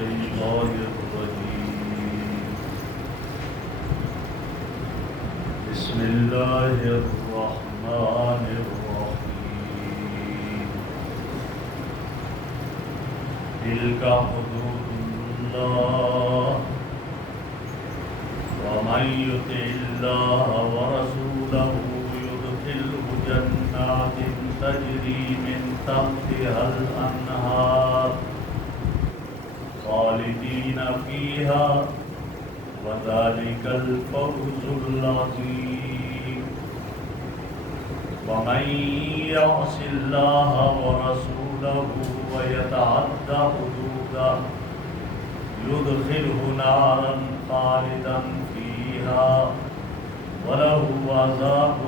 الشيطان الرجيم بسم الله الرحمن الرحيم تلك حدود الله ومن يطع الله ورسوله يدخله جنات تجري من تحتها الأنهار خالدين فيها وذلك الفوز العظيم ومن يعص الله ورسوله ويتعد حدوده يدخله نارا خالدا فيها وله عذاب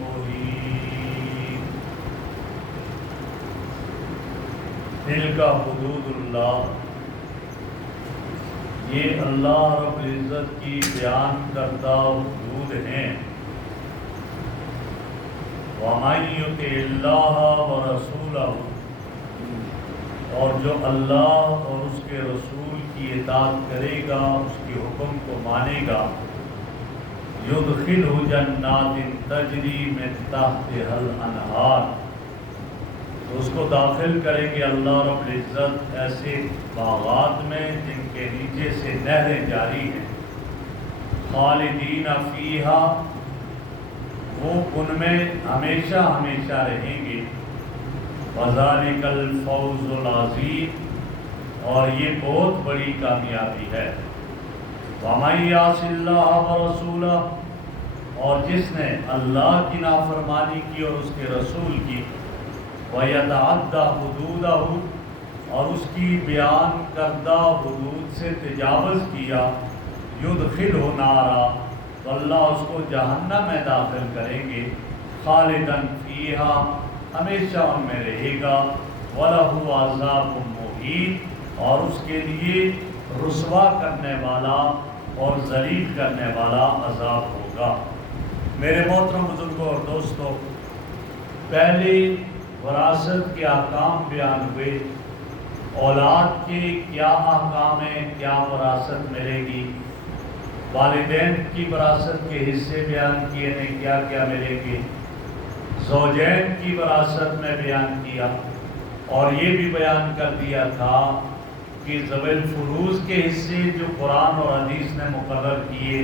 مهين تلك حدود الله یہ اللہ رب العزت کی بیان کردہ حدود ہیں وَمَن يُطِعِ اللَّهَ وَرَسُولَهُ اور جو اللہ اور اس کے رسول کی اطاعت کرے گا اس کے حکم کو مانے گا يُدْخِلْهُ جَنَّاتٍ تَجْرِي مِن تَحْتِهَا الْأَنْهَارُ تو اس کو داخل کریں گے اللہ رب العزت ایسے باغات میں جن کے نیچے سے نہریں جاری ہیں خالدین فیہا وہ ان میں ہمیشہ ہمیشہ رہیں گے وذالک الفوز العظیم اور یہ بہت بڑی کامیابی ہے وَمَن یعص اللہ وَرَسُولَهُ اور جس نے اللہ کی نافرمانی کی اور اس کے رسول کی وَيَتَعَدَّ حُدُودَهُ اور اس کی بیان کردہ حدود سے تجاوز کیا يُدْخِلْهُ نَارًا تو اللہ اس کو جہنم میں داخل کریں گے خالداً فیہا ہمیشہ ان میں رہے گا وَلَهُ عَذَابٌ مُّہِینٌ اور اس کے لیے رسوا کرنے والا اور ذلیل کرنے والا عذاب ہوگا۔ میرے محترم بزرگوں اور دوستوں، پہلے وراثت کے احکام بیان ہوئے، اولاد کے کیا احکام ہیں، کیا وراثت ملے گی، والدین کی وراثت کے حصے بیان کیے ہیں کیا کیا ملے گی، زوجین کی وراثت میں بیان کیا اور یہ بھی بیان کر دیا تھا کہ ذوی الفروض کے حصے جو قرآن اور حدیث نے مقرر کیے،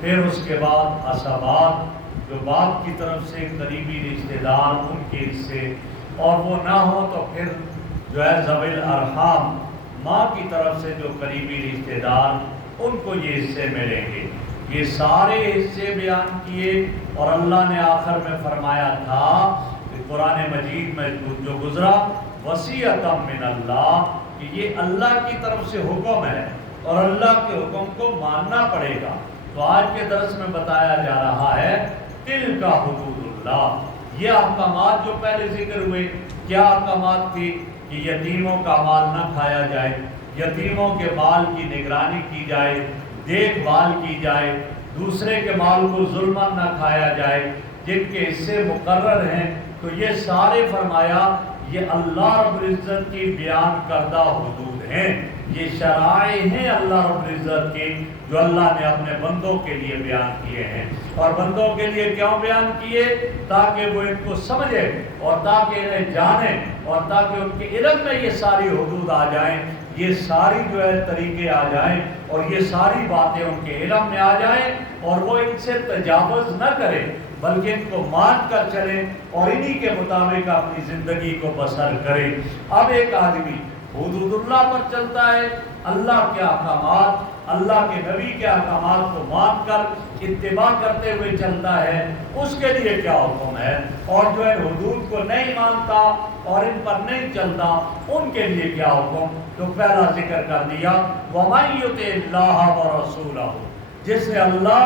پھر اس کے بعد عصبات جو باپ کی طرف سے قریبی رشتہ دار ان کے حصے، اور وہ نہ ہو تو پھر جو ہے ذوی الارحام ماں کی طرف سے جو قریبی رشتہ دار ان کو یہ حصے ملیں گے۔ یہ سارے حصے بیان کیے اور اللہ نے آخر میں فرمایا تھا کہ قرآن مجید میں جو گزرا وصیۃ من اللہ کہ یہ اللہ کی طرف سے حکم ہے اور اللہ کے حکم کو ماننا پڑے گا۔ تو آج کے درس میں بتایا جا رہا ہے تلک حدود اللہ، یہ احکامات جو پہلے ذکر ہوئے، کیا احکامات تھی کہ یتیموں کا مال نہ کھایا جائے، یتیموں کے مال کی نگرانی کی جائے، دیکھ بھال کی جائے، دوسرے کے مال کو ظلماً نہ کھایا جائے، جن کے حصے مقرر ہیں، تو یہ سارے فرمایا یہ اللہ رب العزت کی بیان کردہ حدود ہیں، یہ شرائع ہیں اللہ رب العزت کی جو اللہ نے اپنے بندوں کے لیے بیان کیے ہیں۔ اور بندوں کے لیے کیوں بیان کیے؟ تاکہ وہ ان کو سمجھے اور تاکہ انہیں جانیں اور تاکہ ان کے علم میں یہ ساری حدود آ جائیں، یہ ساری جو ہے طریقے آ جائیں اور یہ ساری باتیں ان کے علم میں آ جائیں اور وہ ان سے تجاوز نہ کریں بلکہ ان کو مان کر چلیں اور انہی کے مطابق اپنی زندگی کو بسر کریں۔ اب ایک آدمی حدود اللہ پر چلتا ہے، اللہ کے احکامات، اللہ کے نبی کے احکامات کو مان کر اتباع کرتے ہوئے چلتا ہے، اس کے لیے کیا حکم ہے، اور جو ہے حدود کو نہیں مانتا اور ان پر نہیں چلتا ان کے لیے کیا حکم؟ تو پہلا ذکر کر دیا وَمَن يُطِعِ اللَّهَ وَرَسُولَهُ جس نے اللہ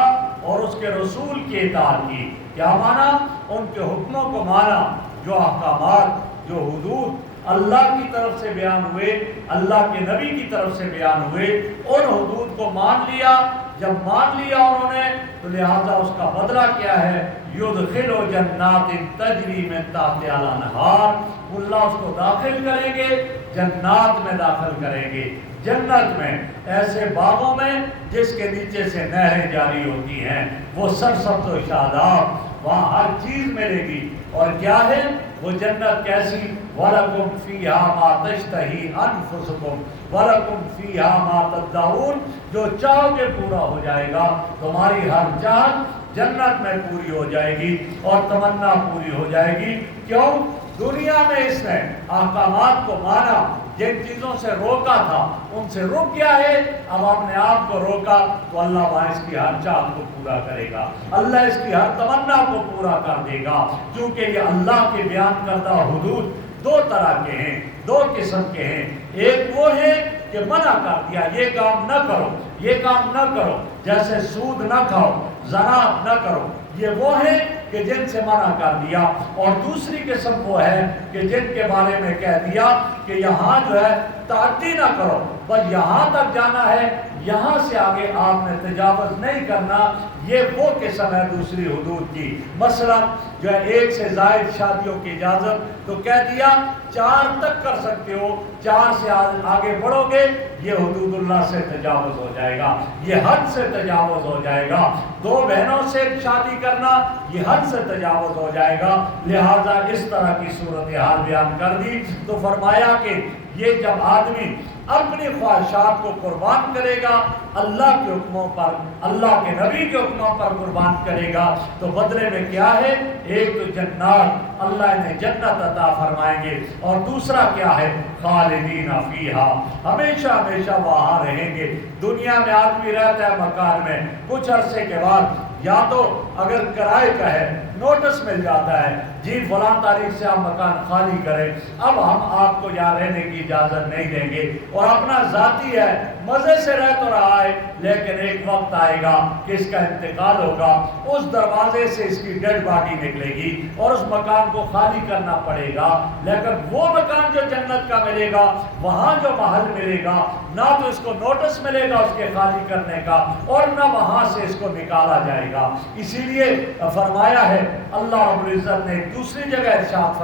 اور اس کے رسول کی اطاعت کی، کیا مانا؟ ان کے حکموں کو مانا، جو احکامات جو حدود اللہ کی طرف سے بیان ہوئے، اللہ کے نبی کی طرف سے بیان ہوئے، ان حدود کو مان لیا۔ جب مان لیا انہوں نے تو لہذا اس کا بدلہ کیا ہے؟ یدخل جنات تجری من تحتها الانہار، اللہ اس کو داخل کریں گے، جنات میں داخل کریں گے جنت میں ایسے باغوں میں جس کے نیچے سے نہریں جاری ہوتی ہیں، وہ سرسبز و شاداب، وہاں ہر چیز ملے گی۔ اور کیا ہے وہ جنت کیسی؟ وَلَكُمْ فِيهَا مَا تَشْتَهِي أَنفُسُكُمْ وَلَكُمْ فِيهَا مَا تَدَّعُونَ، جو چاہو گے پورا ہو جائے گا، تمہاری ہر چاہت جنت میں پوری ہو جائے گی اور تمنا پوری ہو جائے گی۔ کیوں؟ دنیا میں اس نے احکامات کو مانا، جن چیزوں سے روکا تھا ان سے رک گیا ہے، اب اپنے آپ کو روکا تو اللہ وہاں اس کی ہر چاہت کو پورا کرے گا، اللہ اس کی ہر تمنا کو پورا کر دے گا، کیونکہ یہ اللہ کے بیان کردہ حدود دو طرح کے ہیں، دو قسم کے ہیں۔ ایک وہ ہے کہ منع کر دیا، یہ کام نہ کرو، یہ کام نہ کرو، جیسے سود نہ کھاؤ، زنا نہ کرو، یہ وہ ہے کہ جن سے منع کر دیا۔ اور دوسری قسم وہ ہے کہ جن کے بارے میں کہہ دیا کہ یہاں جو ہے تعدی نہ کرو، بس یہاں تک جانا ہے، یہاں سے آگے آپ نے تجاوز نہیں کرنا۔ یہ وہ قسم ہے دوسری حدود کی۔ مثلا جو ہے ایک سے زائد شادیوں کی اجازت، تو کہہ دیا 4 تک کر سکتے ہو، 4 سے آگے بڑھو گے یہ حدود اللہ سے تجاوز ہو جائے گا، یہ حد سے تجاوز ہو جائے گا۔ 2 بہنوں سے شادی کرنا یہ حد سے تجاوز ہو جائے گا۔ لہذا اس طرح کی صورتحال بیان کر دی تو فرمایا کہ یہ جب آدمی اپنی خواہشات کو قربان کرے گا، اللہ کے حکموں پر، اللہ کے نبی کے حکموں پر قربان کرے گا، تو بدلے میں کیا ہے؟ ایک تو جنات، اللہ انہیں جنت عطا فرمائیں گے، اور دوسرا کیا ہے؟ خالدین فیہا، ہمیشہ ہمیشہ وہاں رہیں گے۔ دنیا میں آدمی رہتا ہے مکان میں، کچھ عرصے کے بعد یا تو اگر کرائے کا ہے نوٹس مل جاتا ہے، جی فلاں تاریخ سے آپ مکان خالی کریں، اب ہم آپ کو یہاں رہنے کی اجازت نہیں دیں گے، اور اپنا ذاتی ہے، مزے سے رہ تو رہا ہے، لیکن ایک وقت آئے گا کہ اس کا انتقال ہوگا، اس دروازے سے اس کی ڈیڈ باڈی نکلے گی اور اس مکان کو خالی کرنا پڑے گا۔ لیکن وہ مکان جو جنت کا ملے گا، وہاں جو محل ملے گا، نہ تو اس کو نوٹس ملے گا اس کے خالی کرنے کا، اور نہ وہاں سے اس کو نکالا جائے گا۔ اسی لیے فرمایا ہے اللہ رب العزت نے دوسری جگہ ارشاد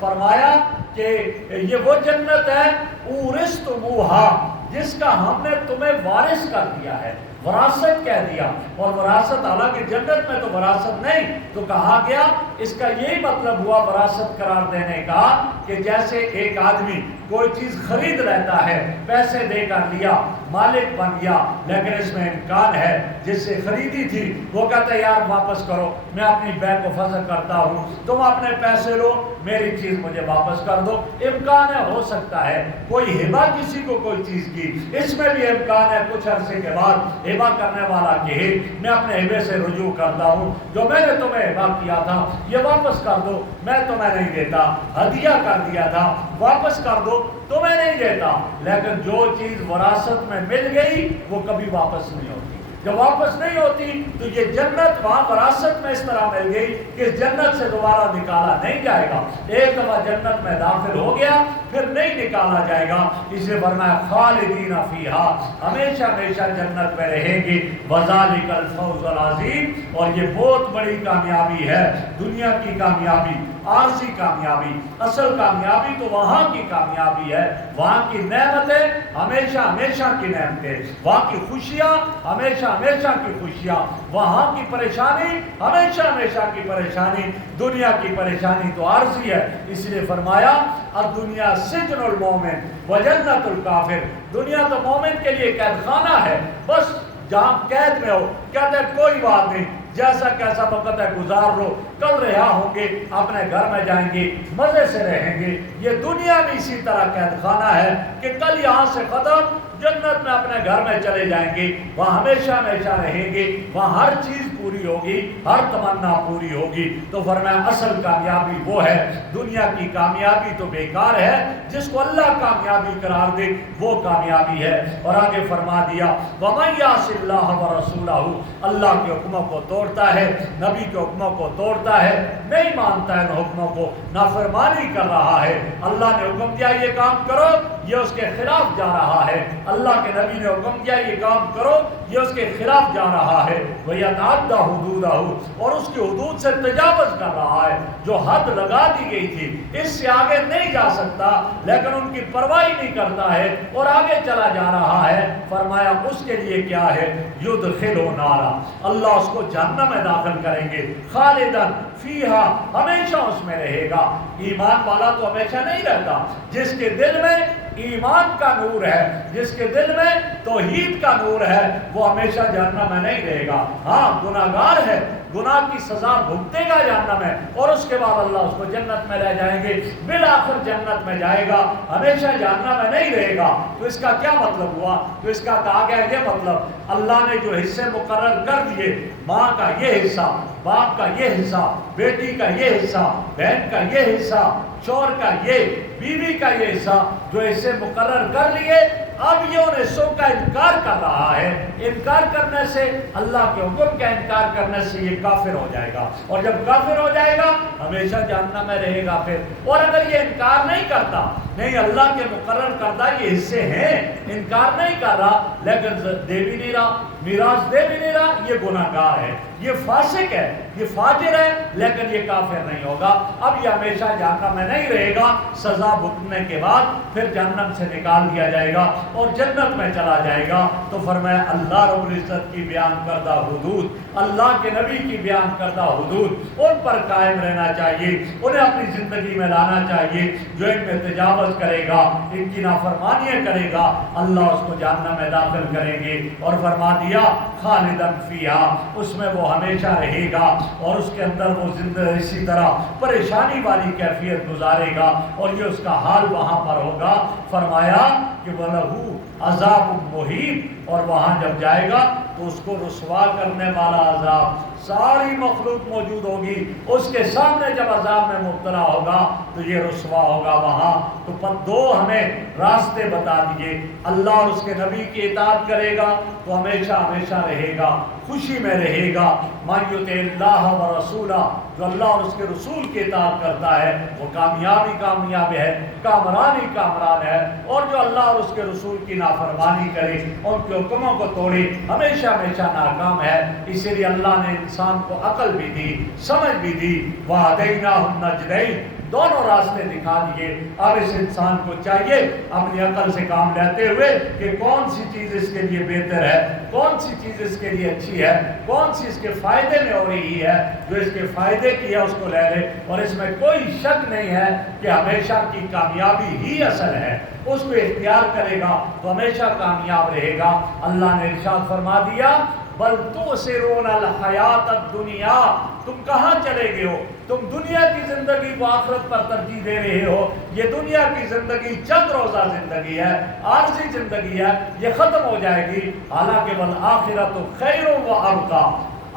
فرمایا کہ یہ وہ جنت ہے اورثتموہا، جس کا ہم نے تمہیں وارث کر دیا ہے، وراثت کہہ دیا۔ اور وراثت، حالانکہ جنت میں تو وراثت نہیں، تو کہا گیا اس کا یہی مطلب ہوا وراثت قرار دینے کا کہ جیسے ایک آدمی کوئی چیز خرید لیتا ہے، پیسے دے کر لیا، مالک بن گیا، لیکن اس میں امکان ہے جس سے خریدی تھی وہ کہتا ہے یار واپس کرو، میں اپنی بینک کو فسخ کرتا ہوں، تم اپنے پیسے لو، میری چیز مجھے واپس کر دو۔ امکان ہے، ہو سکتا ہے کوئی ہبہ کسی کو کوئی چیز کی، اس میں بھی امکان ہے کچھ عرصے کے بعد ہبہ کرنے والا کہے میں اپنے ہبے سے رجوع کرتا ہوں، جو میں نے تمہیں ہبہ کیا تھا یہ واپس کر دو، میں تمہیں نہیں دیتا، ہدیہ کر دیا تھا، واپس کر دو، تمہیں نہیں دیتا۔ لیکن جو چیز وراثت میں مل گئی وہ کبھی واپس نہیں ہوتی۔ جب واپس نہیں ہوتی تو یہ جنت وہاں وراثت میں اس طرح مل گئی کہ اس جنت سے دوبارہ نکالا نہیں جائے گا۔ ایک دفعہ جنت میں داخل ہو گیا پھر نہیں نکالا جائے گا۔ اس لیے فرمایا خالدین فیہا، ہمیشہ ہمیشہ جنت میں رہیں گے۔ وذالک الفوز العظیم، اور یہ بہت بڑی کامیابی ہے، دنیا کی کامیابی، عارضی کامیابی، اصل کامیابی تو وہاں کی کامیابی ہے، وہاں کی نعمتیں ہمیشہ ہمیشہ کی نعمتیں، وہاں کی خوشیاں ہمیشہ ہمیشہ کی خوشیاں، وہاں کی پریشانی ہمیشہ ہمیشہ کی پریشانی۔ دنیا کی پریشانی تو عارضی ہے، اس لیے فرمایا الدنیا سجن المومن وجنت الکافر، دنیا تو مومن کے لیے قید خانہ ہے، بس جہاں قید میں ہو کہتے ہیں کوئی بات نہیں، جیسا کیسا وقت ہے گزار لو، کل رہا ہوں گے، اپنے گھر میں جائیں گے، مزے سے رہیں گے۔ یہ دنیا بھی اسی طرح قید خانہ ہے کہ کل یہاں سے ختم، جنت میں اپنے گھر میں چلے جائیں گے، وہاں ہمیشہ ہمیشہ رہیں گے، وہاں ہر چیز پوری ہوگی، ہر تمنا پوری ہوگی۔ تو فرمایا اصل کامیابی وہ ہے، دنیا کی کامیابی تو بیکار ہے، جس کو اللہ کامیابی قرار دے وہ کامیابی ہے۔ اور آگے فرما دیا وَمَن يَعْصِ اللَّهَ وَرَسُولَهُ، اللہ کے حکموں کو توڑتا ہے، نبی کے حکموں کو توڑتا ہے، نہیں مانتا ہے ان حکموں کو، نافرمانی کر رہا ہے، اللہ نے حکم دیا یہ کام کرو، یہ اس کے خلاف جا رہا ہے، اللہ کے نبی نے حکم دیا یہ کام کرو، یہ اس کے خلاف جا رہا ہے۔ وَيَتَعَدَّ یتعدى حدودہ، اور اس کی حدود سے تجاوز کر رہا ہے، جو حد لگا دی گئی تھی اس سے آگے نہیں جا سکتا، لیکن ان کی پرواہی نہیں کرتا ہے اور آگے چلا جا رہا ہے، فرمایا اس کے لیے کیا ہے، یدخلہ نارا، اللہ اس کو جہنم میں داخل کریں گے، خالدن فیہا، ہمیشہ اس میں رہے گا۔ ایمان والا تو ہمیشہ نہیں رہتا، جس کے دل میں ایمان کا نور ہے، جس کے دل میں توحید کا نور ہے، وہ ہمیشہ جہنم میں نہیں رہے گا۔ ہاں گناہگار ہے، گناہ کی سزا بھگتے گا جہنم میں، اور اس کے بعد اللہ اس کو جنت میں لے جائیں گے، بالآخر جنت میں جائے گا، ہمیشہ جہنم میں نہیں رہے گا۔ تو اس کا کیا مطلب ہوا؟ تو اس کا کہا گیا یہ مطلب، اللہ نے جو حصے مقرر کر دیے، ماں کا یہ حصہ، باپ کا یہ حصہ، بیٹی کا یہ حصہ، بہن کا یہ حصہ، شوہر کا یہ، بیوی کا یہ حصہ، جو حصے مقرر کر لیے، اب یہ ان حصوں کا انکار کر رہا ہے۔ انکار کرنے سے، اللہ کے حکم کا انکار کرنے سے یہ کافر ہو جائے گا، اور جب کافر ہو جائے گا ہمیشہ جہنم میں رہے گا پھر۔ اور اگر یہ انکار نہیں کرتا، نہیں اللہ کے مقرر کردہ یہ حصے ہیں، انکار نہیں کر رہا، لیکن دے بھی نہیں رہا، میراث دے بھی نہیں رہا، یہ گناہگار ہے، یہ فاسق ہے، یہ فاجر ہے، لیکن یہ کافر نہیں ہوگا۔ اب یہ ہمیشہ جہنم میں نہیں رہے گا، سزا بھگتنے کے بعد پھر جہنم سے نکال دیا جائے گا اور جنت میں چلا جائے گا۔ تو فرمایا اللہ رب العزت کی بیان کردہ حدود، اللہ کے نبی کی بیان کردہ حدود، ان پر قائم رہنا چاہیے، انہیں اپنی زندگی میں لانا چاہیے۔ جو ان میں تجاوز کرے گا، ان کی نافرمانیاں کرے گا، اللہ اس کو جہنم میں داخل کریں گے، اور فرما دیا خالدن فیہا، اس میں وہ ہمیشہ رہے گا، اور اس کے اندر وہ زندہ اسی طرح پریشانی والی کیفیت گزارے گا، اور یہ اس کا حال وہاں پر ہوگا۔ فرمایا کہ وَلَهُ عذاب مہین، اور وہاں جب جائے گا تو اس کو رسوا کرنے والا عذاب، ساری مخلوق موجود ہوگی اس کے سامنے، جب عذاب میں مبتلا ہوگا تو یہ رسوا ہوگا وہاں۔ تو دو ہمیں راستے بتا دیے، اللہ اور اس کے نبی کی اطاعت کرے گا تو ہمیشہ ہمیشہ رہے گا، خوشی میں رہے گا۔ من یطع اللہ و رسولہ، جو اللہ اور اس کے رسول کی اطاعت کرتا ہے وہ کامیاب ہے، کامران ہی کامران ہے، اور جو اللہ اور اس کے رسول کی نافرمانی کرے، ان کے حکموں کو توڑے، ہمیشہ ہمیشہ ناکام ہے۔ اسی لیے اللہ نے انسان کو عقل بھی دی، سمجھ بھی دی، وَهَدَيْنَاهُ النَّجْدَيْنِ، دونوں راستے دکھا دیے۔ اب اس انسان کو چاہیے اپنی عقل سے کام لیتے ہوئے کہ کون سی چیز اس کے لیے بہتر ہے، کون سی چیز اس کے لیے اچھی ہے، کون سی اس کے فائدے میں ہو رہی ہے، جو اس کے فائدے کی ہے اس کو لے لے، اور اس میں کوئی شک نہیں ہے کہ ہمیشہ کی کامیابی ہی اصل ہے، اس کو اختیار کرے گا تو ہمیشہ کامیاب رہے گا۔ اللہ نے ارشاد فرما دیا بل تؤثرون الحیات الدنیا، تم کہاں چلے گئے ہو؟ تم دنیا کی زندگی کو آخرت پر ترجیح دے رہے ہو۔ یہ دنیا کی زندگی چند روزہ زندگی ہے، عارضی زندگی ہے، یہ ختم ہو جائے گی۔ حالانکہ والآخرۃ خیر و ابقیٰ،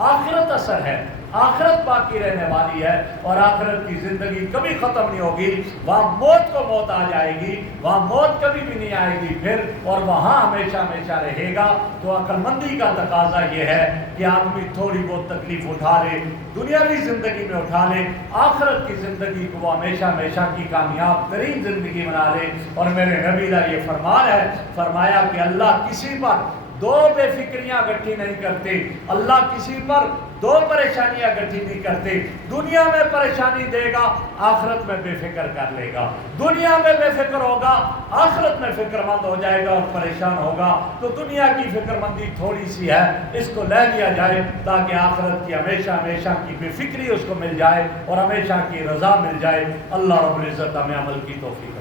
آخرت اثر ہے، آخرت باقی رہنے والی ہے، اور آخرت کی زندگی کبھی ختم نہیں ہوگی۔ وہاں موت کو موت آ جائے گی، وہاں موت کبھی بھی نہیں آئے گی پھر، اور وہاں ہمیشہ ہمیشہ رہے گا۔ تو عقل مندی کا تقاضا یہ ہے کہ آدمی تھوڑی بہت تکلیف اٹھا لے، دنیاوی زندگی میں اٹھا لے، آخرت کی زندگی کو وہ ہمیشہ ہمیشہ کی کامیاب ترین زندگی بنا لے۔ اور میرے نبی کا یہ فرمان ہے، فرمایا کہ اللہ کسی پر دو بے فکریاں اکٹھی نہیں کرتے، اللہ کسی پر دو پریشانیاں اکٹھی نہیں کرتے۔ دنیا میں پریشانی دے گا، آخرت میں بے فکر کر لے گا، دنیا میں بے فکر ہوگا، آخرت میں فکر مند ہو جائے گا اور پریشان ہوگا۔ تو دنیا کی فکر مندی تھوڑی سی ہے، اس کو لے لیا جائے تاکہ آخرت کی ہمیشہ ہمیشہ کی بے فکری اس کو مل جائے اور ہمیشہ کی رضا مل جائے۔ اللہ رب العزت ہمیں عمل کی توفیق